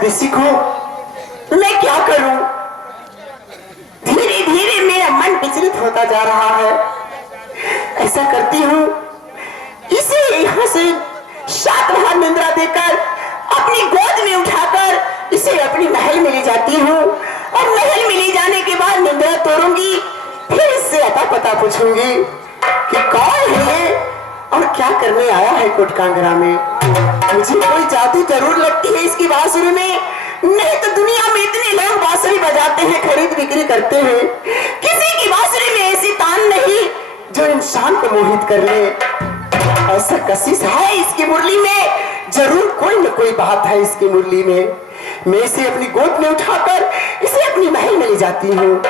परदेसी को मैं क्या करूं? धीरे धीरे मेरा मन विचलित होता जा रहा है। ऐसा करती हूं, इसे यहाँ से शातवाहन निंद्रा देकर अपनी गोद में उठाकर इसे अपनी महल में ले जाती हूँ और महल में ले जाने के बाद निंद्रा तोड़ूंगी। फिर इससे अता पता पूछूंगी कि कौन है और क्या करने आया है कोटकांगरा में। मुझे कोई जादू जरूर लगती है इसकी बांसुरी में, नहीं तो दुनिया में इतने लोग बांसुरी बजाते हैं, खरीद बिक्री करते हैं, किसी की बांसुरी में ऐसी तान नहीं जो इंसान को मोहित कर ले। ऐसा कशिश है इसकी मुरली में, जरूर कोई न कोई बात है इसकी मुरली में। मैं इसे अपनी गोद में उठाकर इसे अपनी महल में ले जाती हूँ।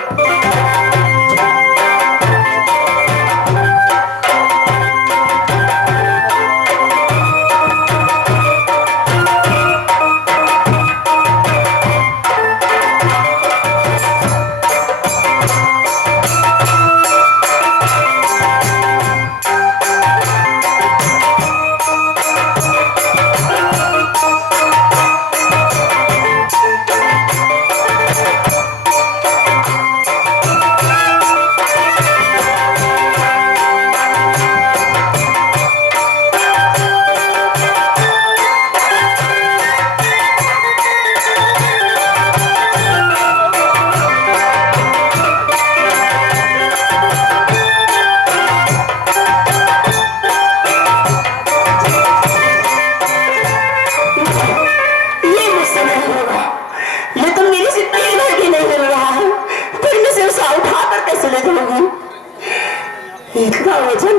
इतना वजन,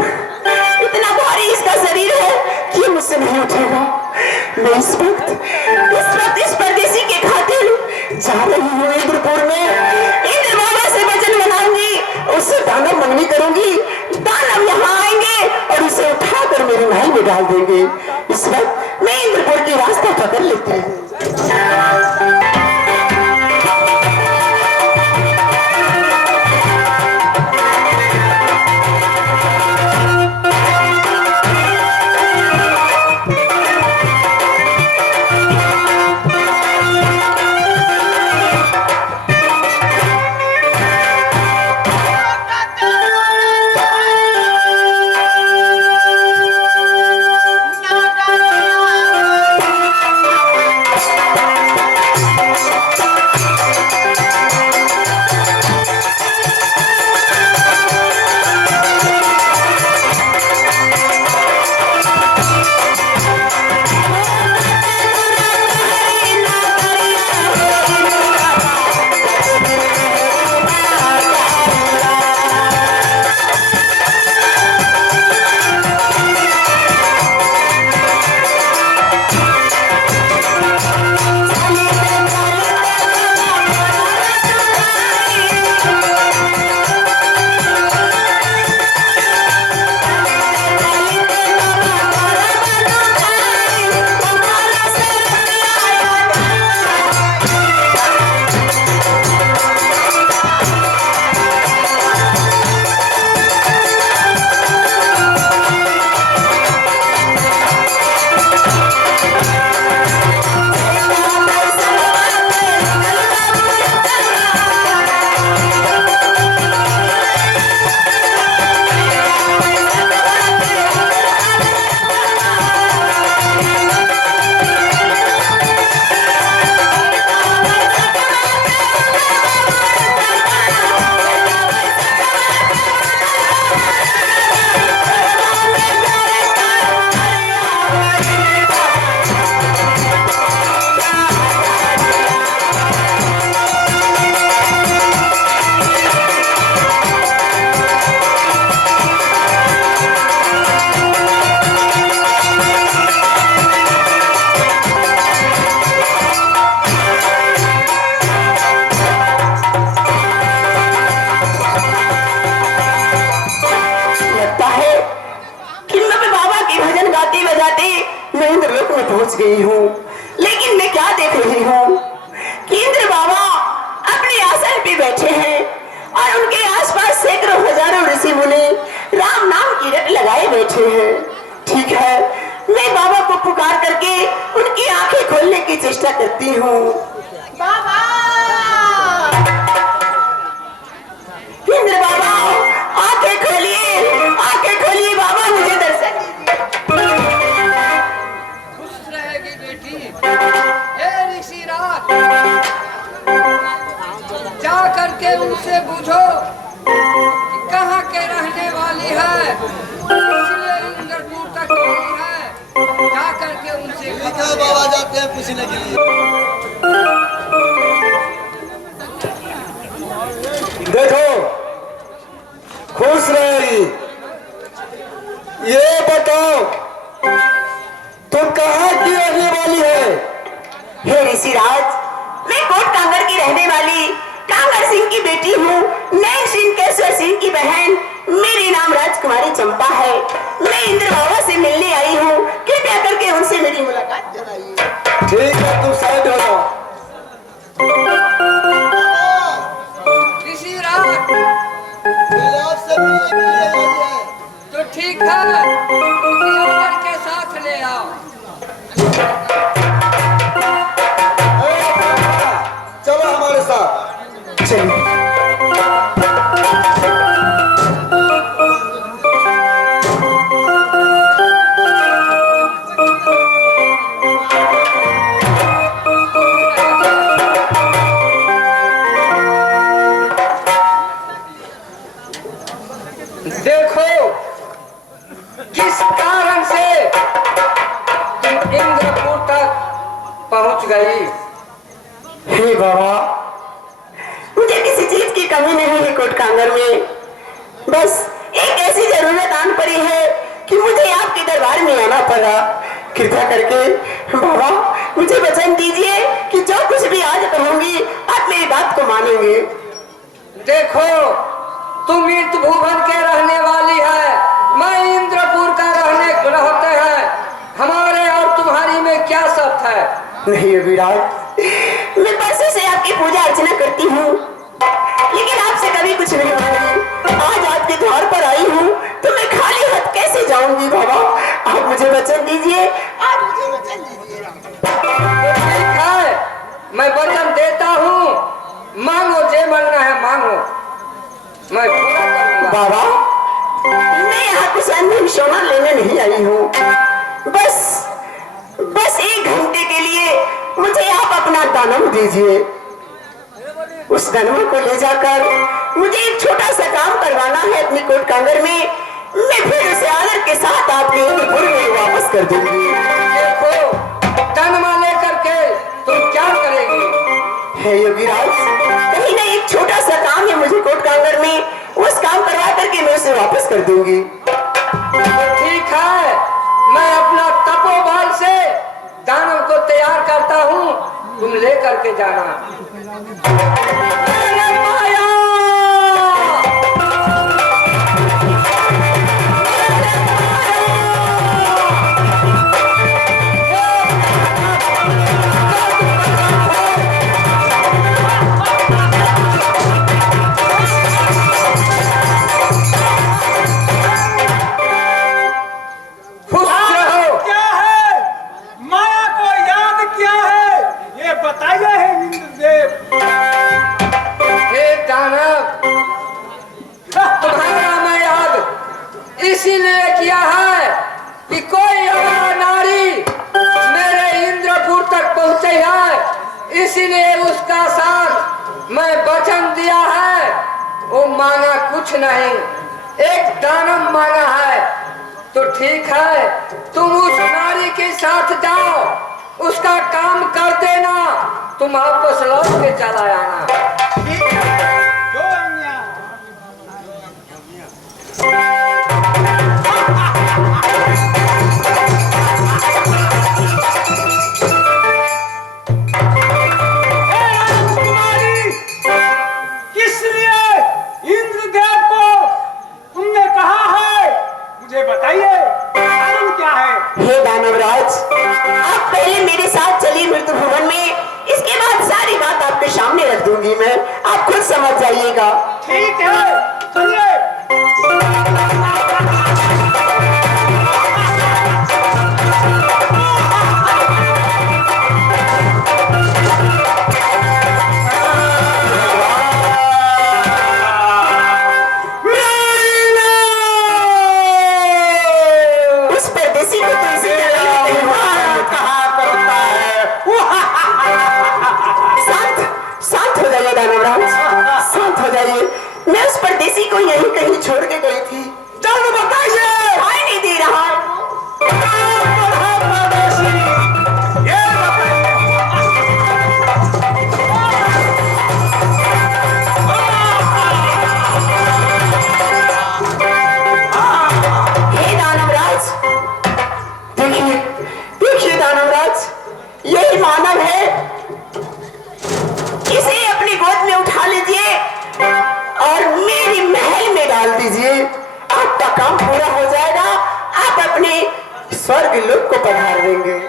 इतना भारी इसका शरीर है कि मुझसे नहीं उठेगा। मैं इस वक्त इस परदेसी के खातिर जा रही हूँ इंद्रपुर में। इंद्र बाबा से वचन बनाऊंगी, उससे दानव मंगनी करूंगी। दानव यहाँ आएंगे और उसे उठाकर मेरे महल में डाल देंगे। इस वक्त मैं इंद्रपुर की रास्ता पकड़ लेती हूँ। पहुंच गई हूँ, लेकिन मैं क्या देख रही हूँ कि इंद्र बाबा अपने आसन पे बैठे हैं और उनके आसपास सैकड़ों हजारों ऋषि मुनि राम नाम की रट लगाए बैठे हैं। ठीक है, मैं बाबा को पुकार करके उनकी आंखें खोलने की चेष्टा करती हूँ। बाबा, इंद्र बाबा, आंखें खोलिए बाबा, मुझे दर्शन दीजिए। खुश रहेगी बेटी। हे ऋषिराज, जा करके उनसे पूछो कि कहाँ के रहने वाली है, इसलिए इंद्रपुर तक गई है। जा करके उनसे बाबा जाते हैं पूछने के लिए। देखो, खुश रहेगी। ये बताओ, तुम कहाँ की रहने वाली है? हे ऋषिराज, मैं कोट कांगर की रहने वाली कांगर सिंह की बेटी हूँ, नैन सिंह केशवर सिंह की बहन। मेरी नाम राजकुमारी चंपा है। मैं इंद्र बाबा से मिलने आई हूँ, कृपया करके उनसे मेरी मुलाकात कराइए। ठीक है, तुम साइड हो जाओ। ऋषिराज, मेरे आपसे मिलने के लिए आई है। तो ठीक है, उनकी ऑर्डर के साथ ले आओ। चलो हमारे साथ। चलिए। देखो किस कारण से तुम इंद्रपुर तक पहुंच गई। हे बाबा, मुझे किसी चीज की कमी नहीं है कोट कांगर में। बस एक ऐसी जरूरत आन पड़ी है कि मुझे आपके दरबार में आना पड़ा। कृपया करके बाबा मुझे वचन दीजिए कि जो कुछ भी आज कहूंगी आप मेरी बात को मानेंगे। देखो, तुम इंद्र भुवन के रहने वाली है, मैं इंद्रपुर का रहते हैं। हमारे और तुम्हारी में क्या शर्त है? नहीं विराट, मैं परसों से आपकी पूजा अर्चना करती हूँ, लेकिन आपसे कभी कुछ नहीं मांगी। आज आपके द्वार पर आई हूँ तो मैं खाली हाथ कैसे जाऊंगी बाबा? आप मुझे वचन दीजिए, आप मुझे वचन दीजिए। ठीक है, मैं वचन देता हूँ, मांगो, जे मांगना है मांगो, मैं पूरा करूंगा। बाबा, मैं यहाँ कुछ अंतिम सोना लेने नहीं आई हूँ। बस 1 घंटे के लिए मुझे आप अपना दानव दीजिए। उस दानव को ले जाकर मुझे एक छोटा सा काम करवाना है अपनी कोट कांगर में। मैं फिर उसे आदर के साथ आपके इंद्रपुर में वापस कर दूंगी। देखो, तनमा लेकर के तुम क्या करेगी? है योगीराज, कहीं ना एक छोटा सा काम है मुझे कोट कांगर में, उस काम करवा करके मैं उसे वापस कर दूंगी। तो ठीक है, मैं अपना तपोबल से दानव को तैयार करता हूँ, तुम ले करके जाना। इसीलिए किया है कि कोई अगर नारी मेरे इंद्रपुर तक पहुंचे है, इसीलिए उसका साथ मैं वचन दिया है। वो मांगा कुछ नहीं, एक दानव मांगा है। तो ठीक है, तुम उस नारी के साथ जाओ, उसका काम कर देना, तुम वापस लौट के चला आना। मैं, आप खुद समझ जाइएगा। ठीक है, चलिए। मैं उस परदेसी को यहीं कहीं छोड़ के गई थी। जल्द बताइए। दिखाई नहीं दे रहा है। ये बताइए। हे दानवराज, देखिए देखिए दानवराज, यही मानव है। इसे अपनी गोद में उठा लीजिए और मेरी महल में डाल दीजिए। आपका काम पूरा हो जाएगा, आप अपने स्वर्ग लोक को पधार देंगे।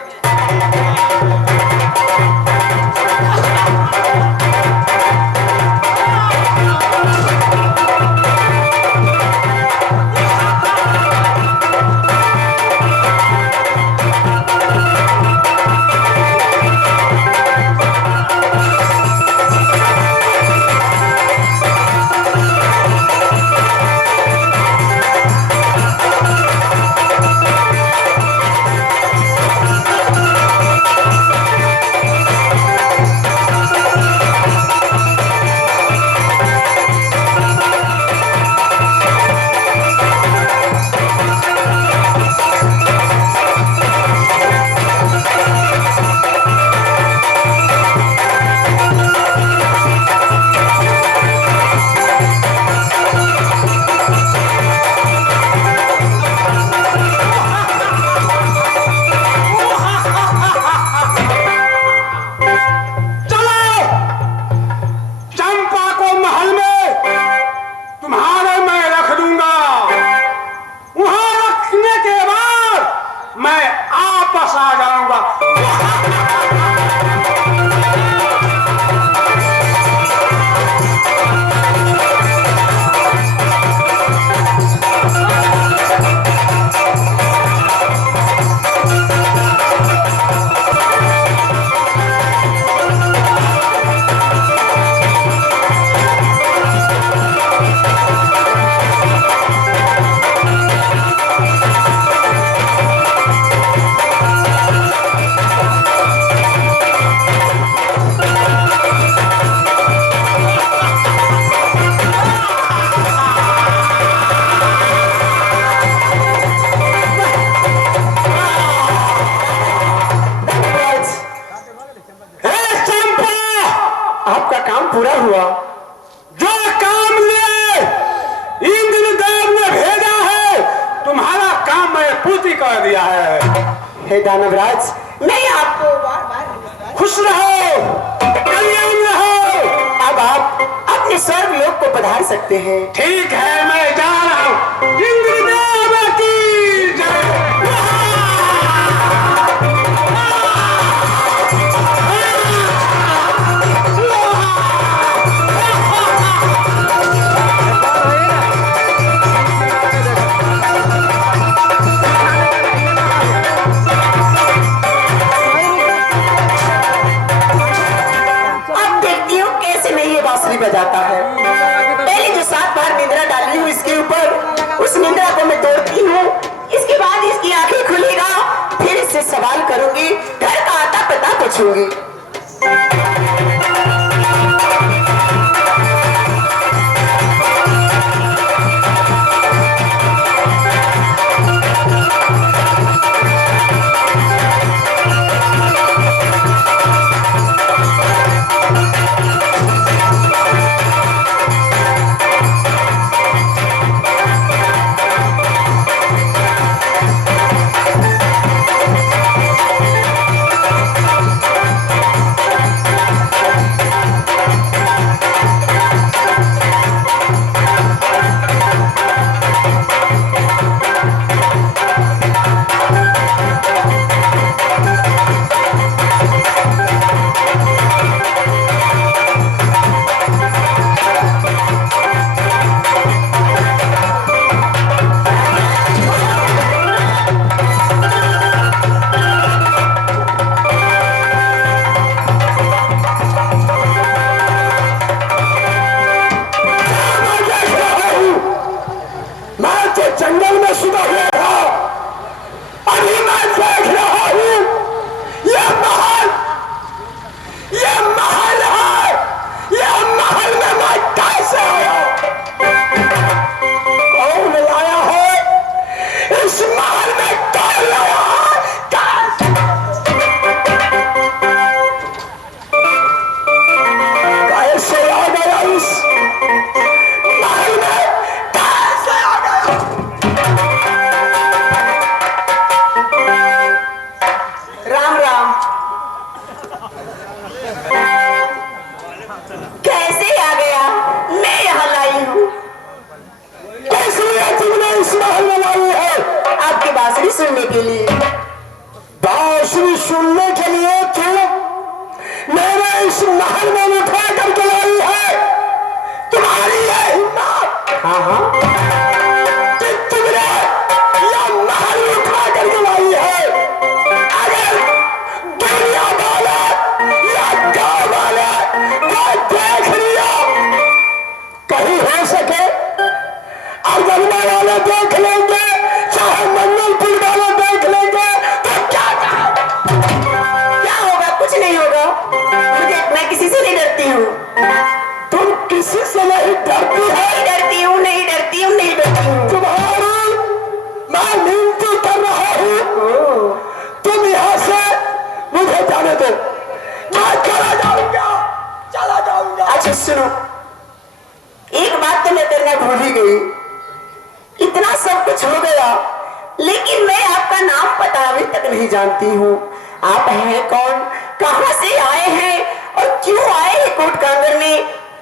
आपका काम पूरा हुआ। जो काम लिए इंद्र देव ने भेजा है, तुम्हारा काम मैं पूर्ति कर दिया है। हे दानवराज, मैं आपको बार बार खुश रहो, कल्याण रहो। अब आप अपने स्वर्ग लोक को पधार सकते हैं। ठीक है, मैं जा रहा हूँ। इंद्रदेव की जय। बजाता है। पहले जो 7 बार निद्रा डाली हूँ इसके ऊपर, उस निद्रा को मैं तोड़ती हूँ। इसके बाद इसकी आंखें खुलेगा, फिर इससे सवाल करूंगी, घर का आता पता पूछूंगी। महल में उठा करके लाई है। तुम्हारी है हिम्मत, हाँ हाँ, कि तुमने यह महल उठा करके लाई है। अगर दुनिया वाले या गांव वाले कोई देख लिया, कहीं हो सके अरगनमा वाले देख लेंगे, चाहे मंगलपुर वाले देख लेंगे, तो क्या होगा? कुछ नहीं होगा। मैं किसी से नहीं डरती हूँ। तुम किसी से नहीं डरती है? नहीं डरती हूँ, नहीं डरती हूँ, नहीं डरती हूँ। तुम्हारी मैं विनती कर रहा हूँ, तुम यहाँ से मुझे जाने दो, मैं चला जाऊंगा, चला जाऊंगा। अच्छा सुनो, एक बात तो मैं करना भूल ही गई। इतना सब कुछ हो गया, लेकिन मैं आपका नाम पता अभी तक नहीं जानती हूँ। आप हैं कौन, कहाँ से आए हैं और क्यों आए हैं कोट कांगर में,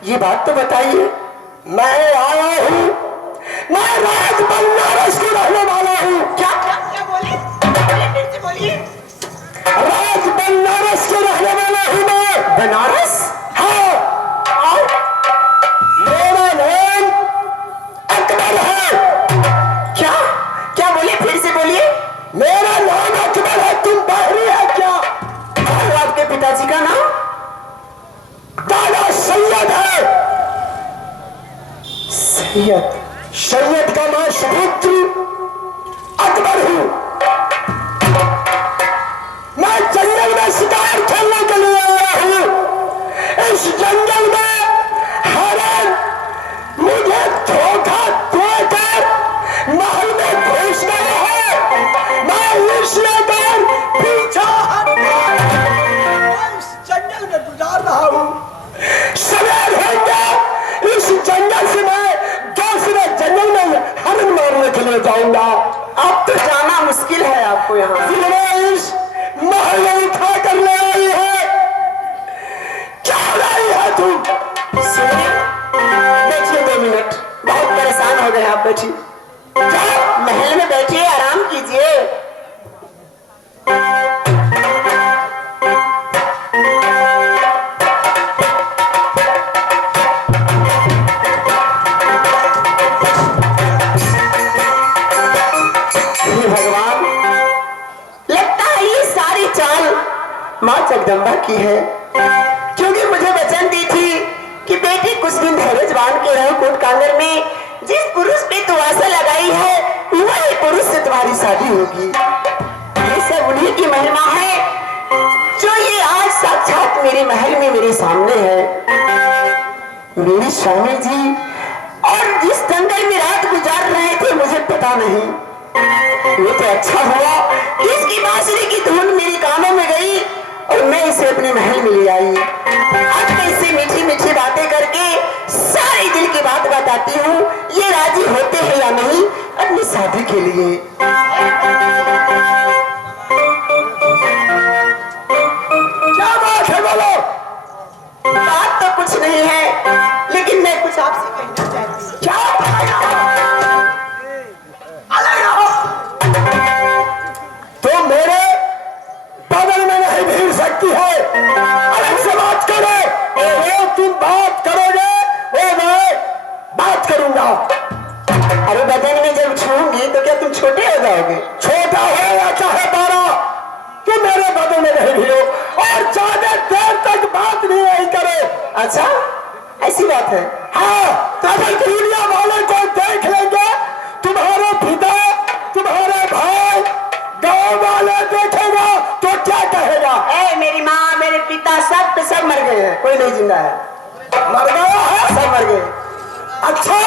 ये बात तो बताइए। मैं आया हूँ, मैं राज बनारस को रहने वाला हूँ। क्या क्या क्या बोले? फिर से बोलिए। राज बनारस के रहने वाला हूँ मैं। बनारस? हाँ, और मेरा नाम अकबर है। क्या क्या बोले? फिर से बोलिए। मेरा नाम अकबर है। तुम बाहरी है क्या? और आपके पिताजी का नाम? दादा सैयद है। सैयद? सैयद का मैं सुपुत्र अकबर हूँ। मैं जंगल में शिकार खेलने के लिए आया हूँ। इस जंगल में हरण मुझे धोखा देकर महल में घुस गए हैं। मैं इसलिए देर पीछा हटकर मैं इस जंगल में गुजार रहा हूँ। सवेर होंगे इस जंगल से मैं दूसरे जंगल में हरण मारने के लिए जाऊंगा। अब तो जाना मुश्किल है आपको यहाँ से। तुम्हें इस महल में उठा कर ले आई है, क्या लाई है तुम? सुनिए, बैठिए 2 मिनट, बहुत परेशान हो गए आप। बैठिए, महल में बैठिए, आराम कीजिए। हे भगवान, लगता है ये सारी चाल माँ जगदम्बा की है, क्योंकि मुझे वचन दी थी कि बेटी कुछ दिन धैर्य बांध के रहो कोट कांगर में। जिस पुरुष पे तू आशा लगाई है वही पुरुष से तुम्हारी शादी होगी। ये सब उन्हीं की महिमा है जो ये आज साक्षात मेरे महल में मेरे सामने है। मेरे स्वामी जी और जिस जंगल में रात गुजार रहे थे मुझे पता नहीं। वो तो अच्छा हुआ कि इसकी बांसुरी की धुन मेरे कानों में गई और मैं इसे अपने महल में ले आई। अब मैं इससे मीठी मीठी बातें करके सारे दिल की बात बताती हूँ, ये राजी होते हैं या नहीं अपनी शादी के लिए। क्या बात है, बोलो। बात तो कुछ नहीं है, लेकिन मैं कुछ आपसे कहना चाहती हूँ। क्या तो मेरे बगल में नहीं भीड़ सकती है, अलग से बात करो। वो तुम बात करोगे, वो मैं बात करूंगा। अरे बदन में जब छूंगी तो क्या तुम छोटे हो जाओगे? छोटा हो या चाहे बड़ा, तुम मेरे बगल में नहीं भिड़ो और ज्यादा देर तक बात नहीं करो। अच्छा, ऐसी बात है? हाँ, तभी दुनिया वाले को देख लेंगे, तुम्हारे पिता, तुम्हारे भाई, गांव वाले देखेगा तो क्या कहेगा? मेरी माँ, मेरे पिता सब के सब मर गए हैं, कोई नहीं जिंदा है। मर गया है? सब मर गए। अच्छा,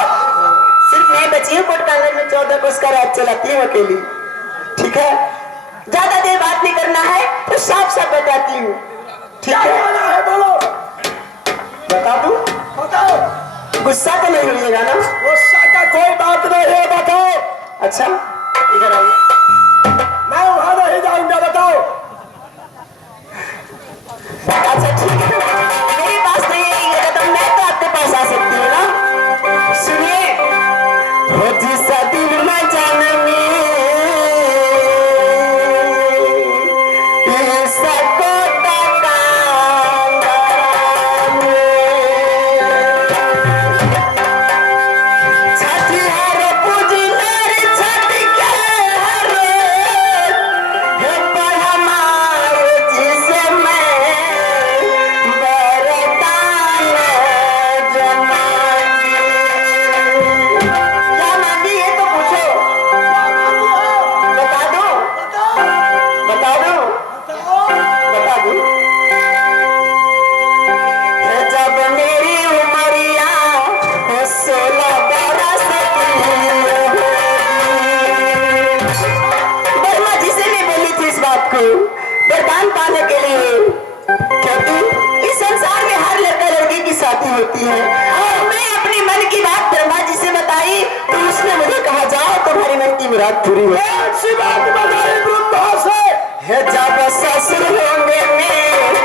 सिर्फ मैं बची हूँ कोट कांगर में, 14 कोस का राज चलाती हूँ अकेली। ठीक है, ज्यादा देर बात नहीं करना है तो साफ साफ बताती हूँ। ठीक क्या है, कहना है, बोलो। बता दूं? बताओ। गुस्सा तो नहीं होइएगा ना? गुस्सा का कोई बात नहीं है, बताओ। अच्छा, इधर आइए। मैं वहां नहीं जाऊंगा, बताओ। अच्छा ठीक है, मेरे पास नहीं आएंगे तो मैं तो आपके पास आ सकती हूँ ना। सुनिए, हो जिसा दिल न जाने इसको होती है। मैं अपने मन की बात ब्रह्मा जी से बताई तो उसने मुझे कहा जाओ तुम्हारे मन की मुराद पूरी हो। ऐसी बात बताई ब्रह्मा से है जब ससुर होंगे मेरे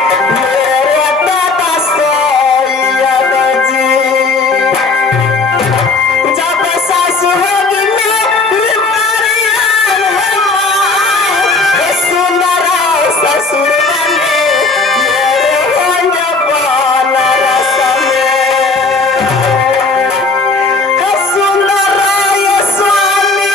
दादा सैयद जी, जब सासु होगी मेरी मरियम है, सुंदरा ससुर बने मेरे होंगे बनारस में, सुंदरा ये स्वामी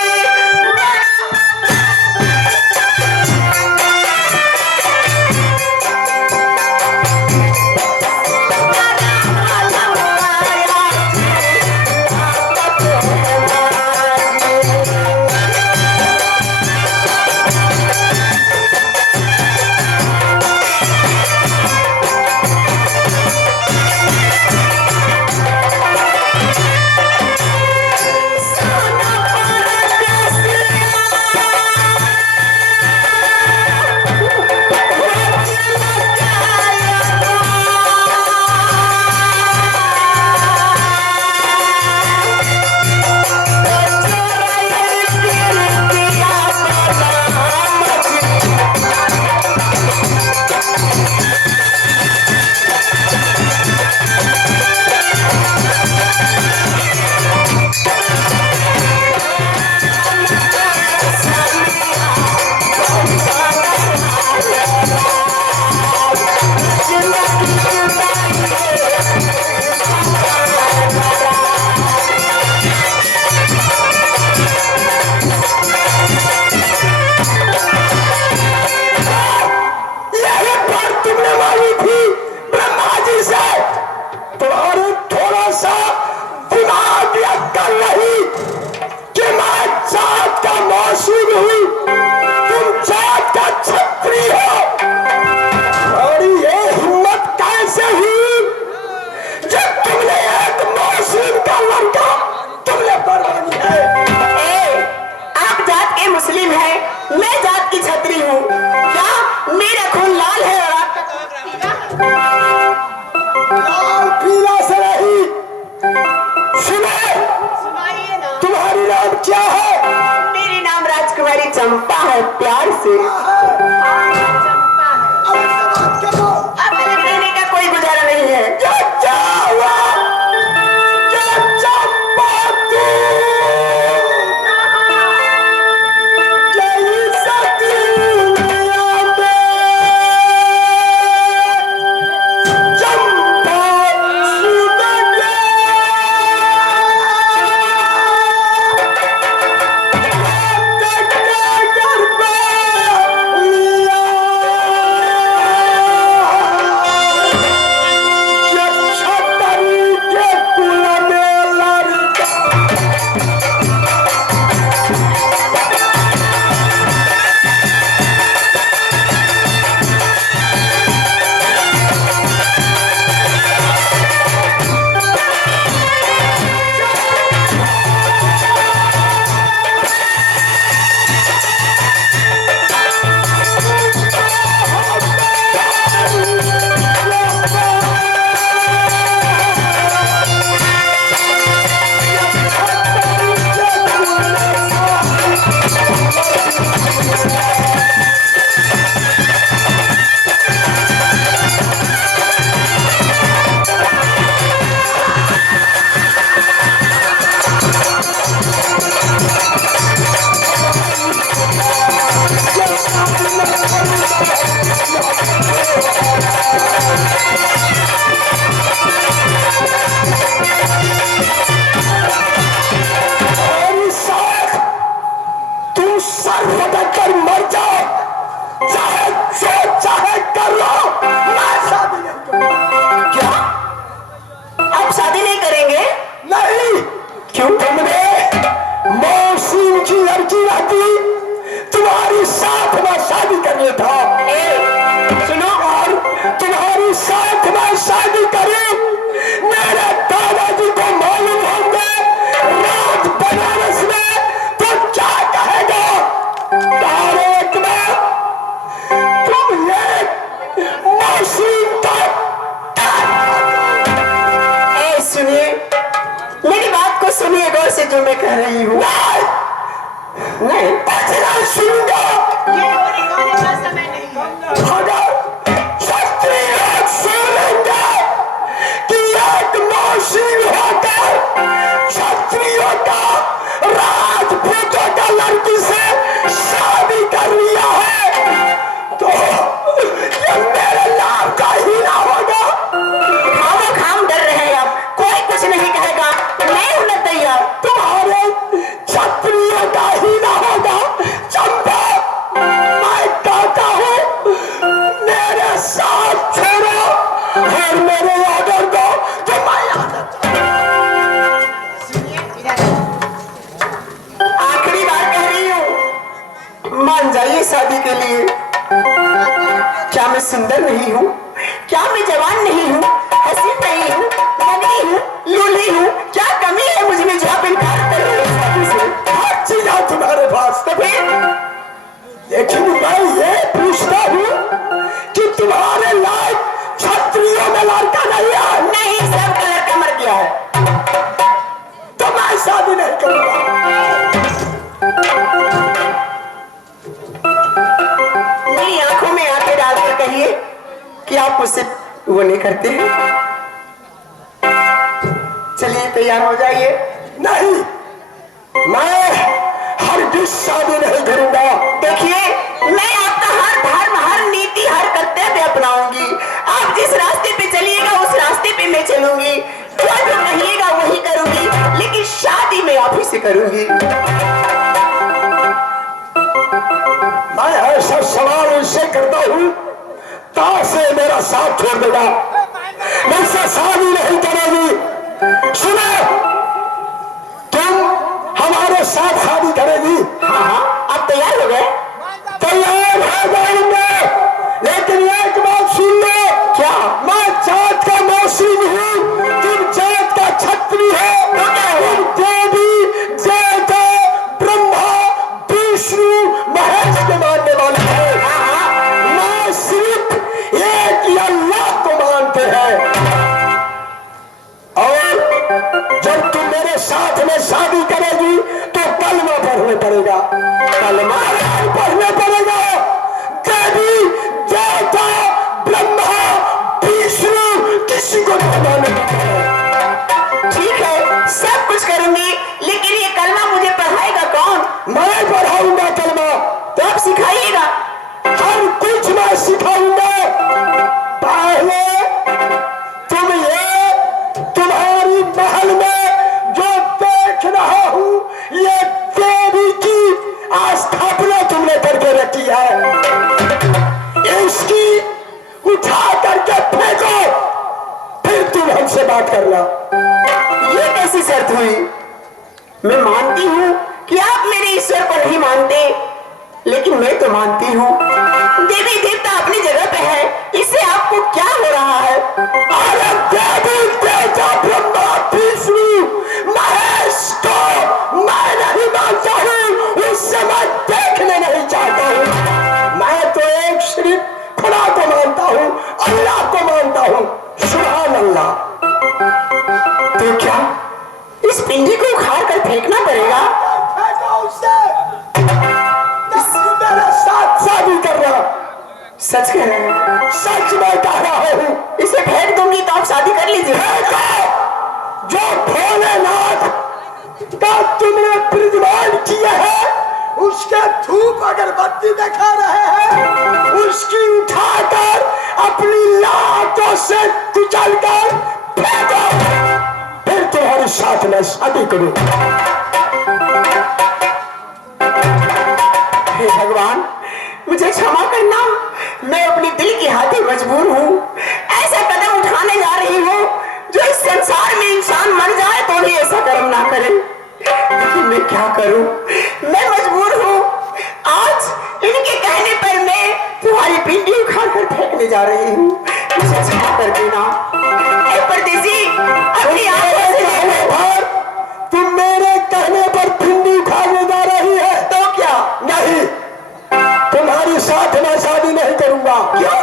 चंपा है प्यार से। अब रहने का कोई गुजारा नहीं है। से जो मैं कह रही हूँ। नहीं बचना सुनगा। ये होने का समय नहीं। अगर क्षत्रिय लोग सुन लेंगे कि एक मौसी होकर क्षत्रियों का राजपूतों का लड़की से शादी कर लिया है, तो ये मेरे लाभ का ही ना होगा। खाम डर रहे हैं अब, कोई कुछ नहीं कहेगा, मैं हूं ना तैयार। तुम्हारे क्षत्रियों का ही ना होगा। चंपा, मैं कहता हूं मेरे साथ छोड़ो और मेरे ऑर्डर दो तो मैं आखिरी बार कह रही हूँ, मान जाइए शादी के लिए। क्या मैं सुंदर नहीं हूँ? क्या मैं जवान नहीं हूँ? हसीन नहीं हूँ? नगरी हूँ? लूली हूँ? क्या कमी है मुझ में जो आप इनकार कर रहे हो शादी से? हर चीज है तुम्हारे पास। तो फिर लेकिन मैं ये पूछता हूँ कि तुम्हारे लायक क्षत्रियों में लड़का नहीं है। नहीं, सबका लड़का मर गया है। तो मैं शादी नहीं करूंगा। मेरी आंखों में आंखें डालकर कहिए कि आप मुझसे वो नहीं करते हैं। चलिए तैयार हो जाइए। नहीं, मैं हरगिज शादी नहीं करूंगा। देखिए, मैं आपका हर धर्म, हर नीति, हर कर्तव्य अपनाऊंगी। आप जिस रास्ते पे चलिएगा उस रास्ते पे मैं चलूंगी। जो जो कहिएगा वही करूंगी, लेकिन शादी मैं आप ही से करूंगी। मैं ऐसा सवाल इससे करता हूँ तासे मेरा साथ छोड़ देगा, मुझसे शादी नहीं करेगी। सुनो, तुम हमारे साथ शादी करेगी? हाँ, आप तैयार हो गए? तैयार हो जाएंगे, लेकिन एक बात सुन लो। क्या? मैं जात का मौसी हूँ, तुम जात का छत्री हो। तुम देवी देवता ब्रह्मा विष्णु महेश के मानने वाले हैं। मैं सिर्फ एक ही अल्लाह को मानते हैं। और जब तुम मेरे साथ में शादी करेगी तो कलमा पढ़ने पड़ेगा। कलमा पढ़ने पड़ेगा। देवी देवता ब्रह्मा विष्णु किसी को नहीं मानने पड़ेगा। ठीक है, सब कुछ करूंगी, लेकिन ये कलमा मुझे पढ़ाएगा कौन? मैं पढ़ाऊंगा कलमा। तो आप सिखाइएगा। हर कुछ मैं सिखाऊंगा। पहले तुम ये तुम्हारी महल में जो देख रहा हूं, ये देवी की स्थापना तुमने करके रखी है, इसकी उठा करके फेंको, फिर तुम हमसे बात करना। ये कैसी शर्त हुई? मैं मानती हूँ कि आप मेरे ईश्वर को नहीं मानते, लेकिन मैं तो मानती हूँ। देवी देवता अपनी जगह पे है, इससे आपको क्या हो रहा है? अरे देवी देवता ब्रह्मा विष्णु महेश को मैं नहीं मानता हूँ, उससे मैं देखने नहीं चाहता हूँ। मैं तो एक सिर्फ खुदा को मानता हूँ, अल्लाह को मानता हूँ। सुभान अल्लाह। तो क्या इस पिंडी को उखाड़ कर फेंकना पड़ेगा? मेरे साथ शादी करना। सच कह रहे हैं? सच में कह रहा हूँ। इसे फेंक दूंगी तो आप शादी कर लीजिए। जो भोलेनाथ का तुमने प्रतिमान किए हैं, उसके धूप अगरबत्ती दिखा रहे हैं, उसकी उठाकर अपनी लातों से कुचल कर फेंको, फिर तुम्हारे साथ में शादी करूं। हे भगवान, मुझे क्षमा करना, मैं अपने दिल की हाथी मजबूर हूँ। ऐसा कदम उठाने जा रही हूँ जो इस संसार में इंसान मर जाए तो भी ऐसा कर्म ना करे, लेकिन मैं क्या करूँ? मैं मजबूर हूँ। आज इनके कहने पर मैं तुम्हारी पिंडी उखाड़ कर फेंकने जा रही हूँ। मुझे क्षमा कर देना। हे परदेसी, अपनी आंखों से देखो। तुम मेरे कहने पर पिंडी उखाड़ने जा रही है तो क्या? नहीं, तुम्हारी साथ मैं शादी नहीं करूंगा। क्यों?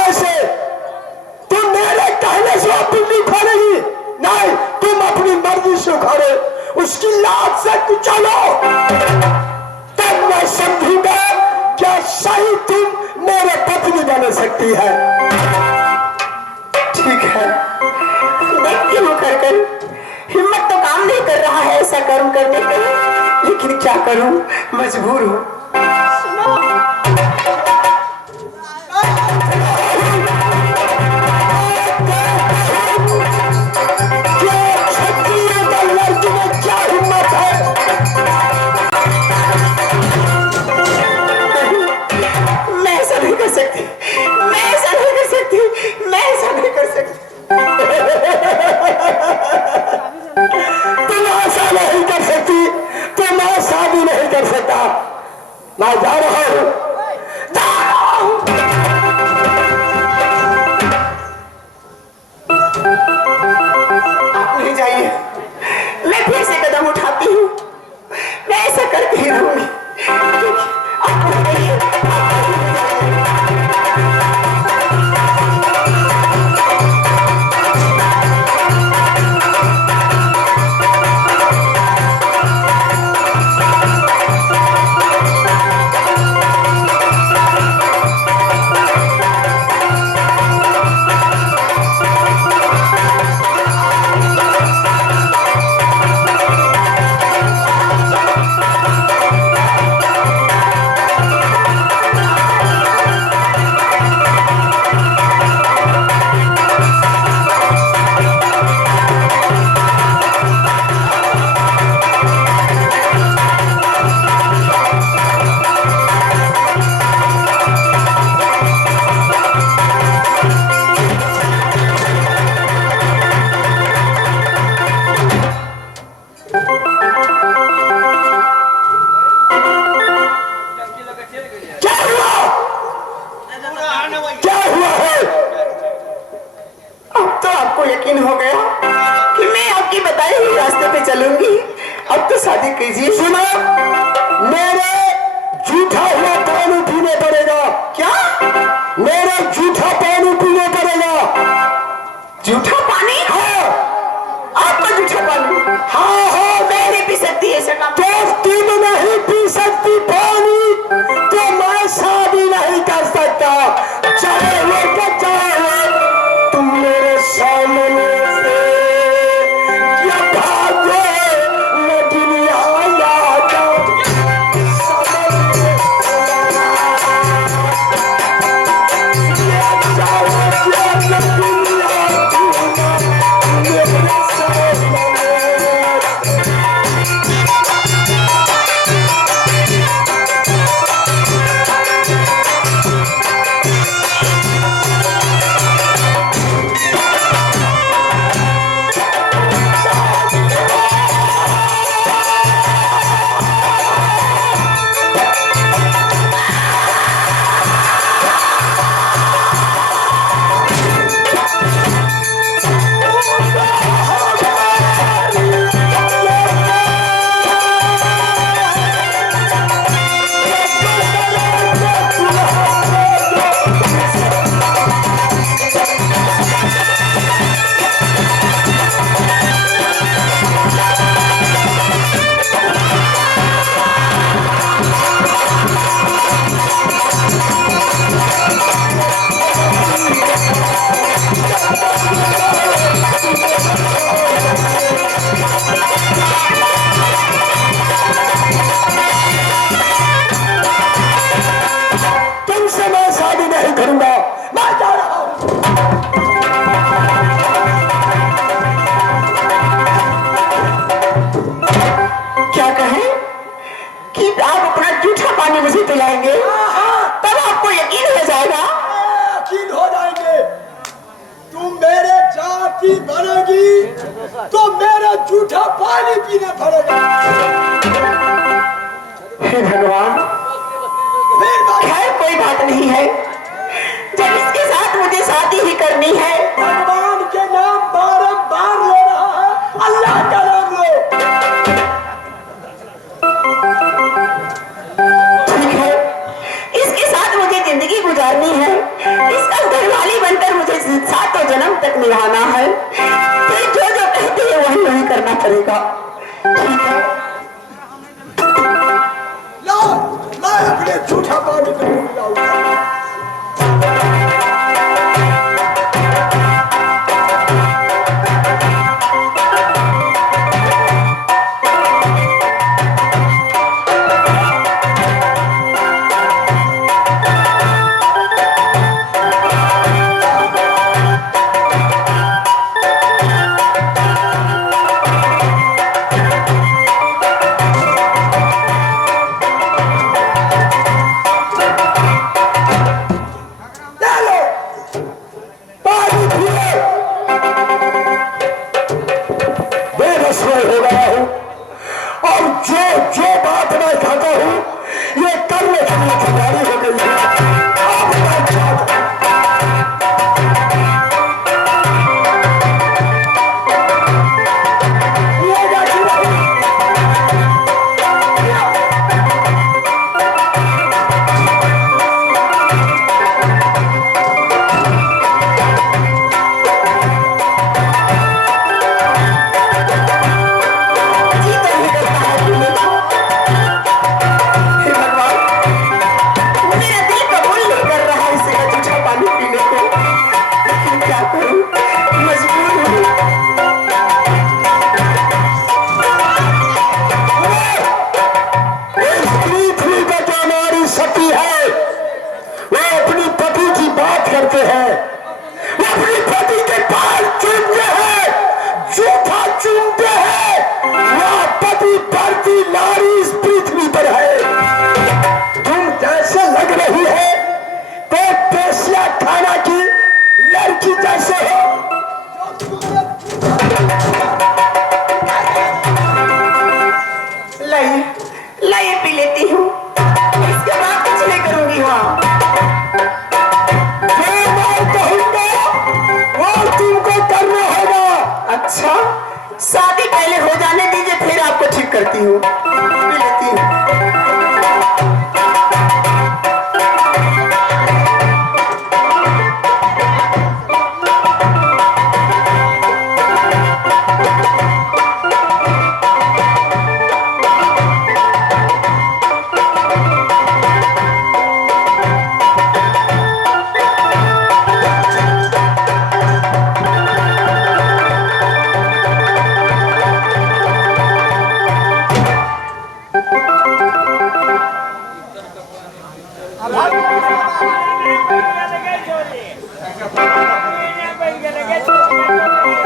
ऐसे तुम मेरे कहने से पिंडी उखाड़ेगी? नहीं, तुम अपनी मर्जी से उखाड़ो। उस मत चलो, तब मैं समझूंगा क्या सही तुम मेरे पत्नी बन सकती है। ठीक है, देखती हूँ कर हिम्मत तो काम नहीं कर रहा है ऐसा कर्म करने के लिए, लेकिन क्या करूं, मजबूर हूँ। मैं जा रहा हूं, आप नहीं जाइए, मैं फिर से कदम उठाती हूँ, मैं ऐसा करती ही रहूंगी। आप नहीं जाइए, यकीन हो गया कि मैं आपकी बताई हुई रास्ते पे चलूंगी। अब तो शादी कीजिए। सुनो, मेरे झूठा हुआ पानी पीने पड़ेगा। क्या? मेरे झूठा पानी पीने पड़ेगा। झूठा पानी? हाँ, आपका झूठा पानी? हाँ हाँ, मैं नहीं पी सकती ऐसा काम। तो तुम नहीं पी सकती पानी तो मैं शादी नहीं कर सकता। चाहे वो तो चाहे तुम मेरे सामने से या भागो, लेकिन यहाँ आ जाओ। तुमसे मैं शादी नहीं करूंगा। मैं जा रहा हूं। क्या कहें कि आप अपना झूठा पानी मुझे पिलाएंगे, तब आपको यकीन हो जाएगा। यकीन हो जाएंगे। तुम मेरे जाति बनेगी तो मेरा झूठा पानी पीना पड़ेगा। हे भगवान, खैर कोई बात नहीं है, जब इसके साथ मुझे शादी ही करनी है। भगवान के नाम बारंबार ले रहा है, अल्लाह का नाम लो। ठीक है, इसके साथ मुझे जिंदगी गुजारनी है, इसका घरवाली बनकर मुझे 7 जन्म तक निभाना है। फिर जो जो कहते हैं वही वही करना पड़ेगा। ठीक है, मैं झूठा पानी नहीं पिलाऊंगा। लाइए पी लेती हूँ, इसके बाद कुछ नहीं करूंगी। हाँ जो मैं कहूंगा वो तुमको करना होगा। अच्छा, शादी पहले हो जाने दीजिए, फिर आपको ठीक करती हूँ, पी लेती हूँ।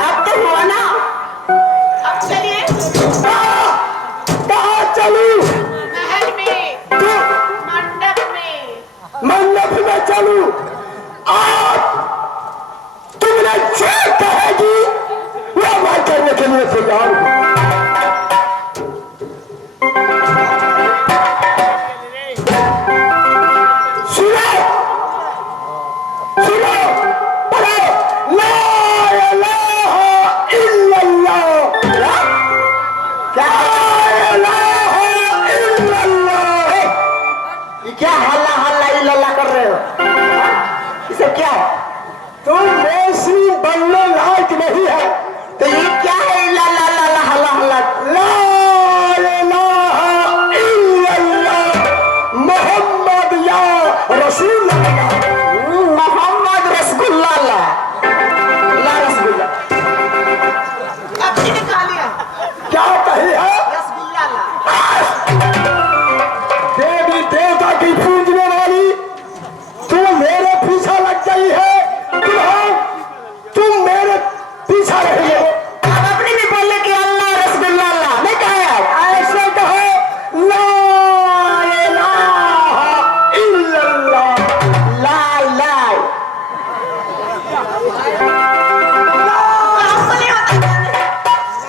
अब तो हुआ ना, अब चलिए। कहाँ चलूं? महल में, मंडप में। मंडप में चलूं? आप तुमने जो कहेगी वो मैं करने के लिए तैयार हूं। सुनो सुनो, पढ़ो, ला इलाहा इल्लल्लाह। क्या ये क्या हल्ला हल्ला इल्ला कर रहे हो? इसे क्या है? तुम मुस्लिम बनने लायक नहीं है। तो ये क्या है इल्ला ला ला ला हल्ला हल्ला? ला इलाहा इल्लल्लाह मोहम्मद या रसूलुल्लाह। मोहम्मद रसगुल्ला ला ला रसगुल्ला। अब किसने खा लिया? क्या कही है? रसगुल्ला ला। देवी देवता की पूजने वाली तुम मेरे पीछा लग गई है। तुम मेरे पीछा रही हो। अब अपनी भी बोले कि अल्लाह रसगुल्ला ला, नहीं कहे आप? ऐसे कहो, ला इलाहा इल्लल्लाह। लाई लाई। आपको नहीं होता क्या?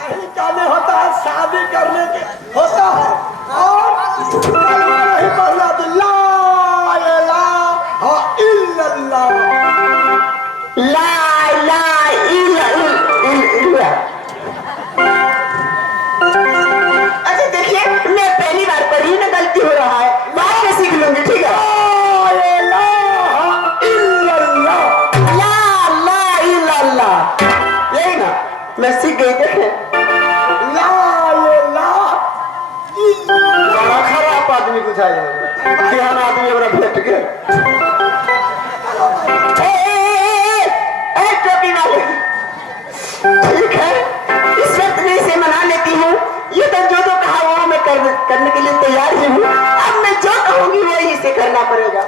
नहीं करने होता है, शादी करने के होता है। और कलमा नहीं पढ़ना तो ला इलाहा इल्लल्लाह। लाई लाई इल्ला इल्ला। अच्छा देखिए, मैं पहली बार पढ़ी ना, गलती हो रहा है, बाद में सीख लूंगी, ठीक है? ला इलाहा इल्लल्लाह। ला ला इल्ला अल्लाह, यही ना, मैं सीख गई। देखें, ला इलाहा इल्लल्लाह। बड़ा खराब आदमी कुछ आया। ध्यान आदमी हमारा भेट गए। टोपी वाले, ठीक है, इस वक्त मैं इसे मना लेती हूँ। ये तो जो कहा वो मैं करने के लिए तैयार ही हूँ। अब मैं जो कहूँगी वही इसे करना पड़ेगा।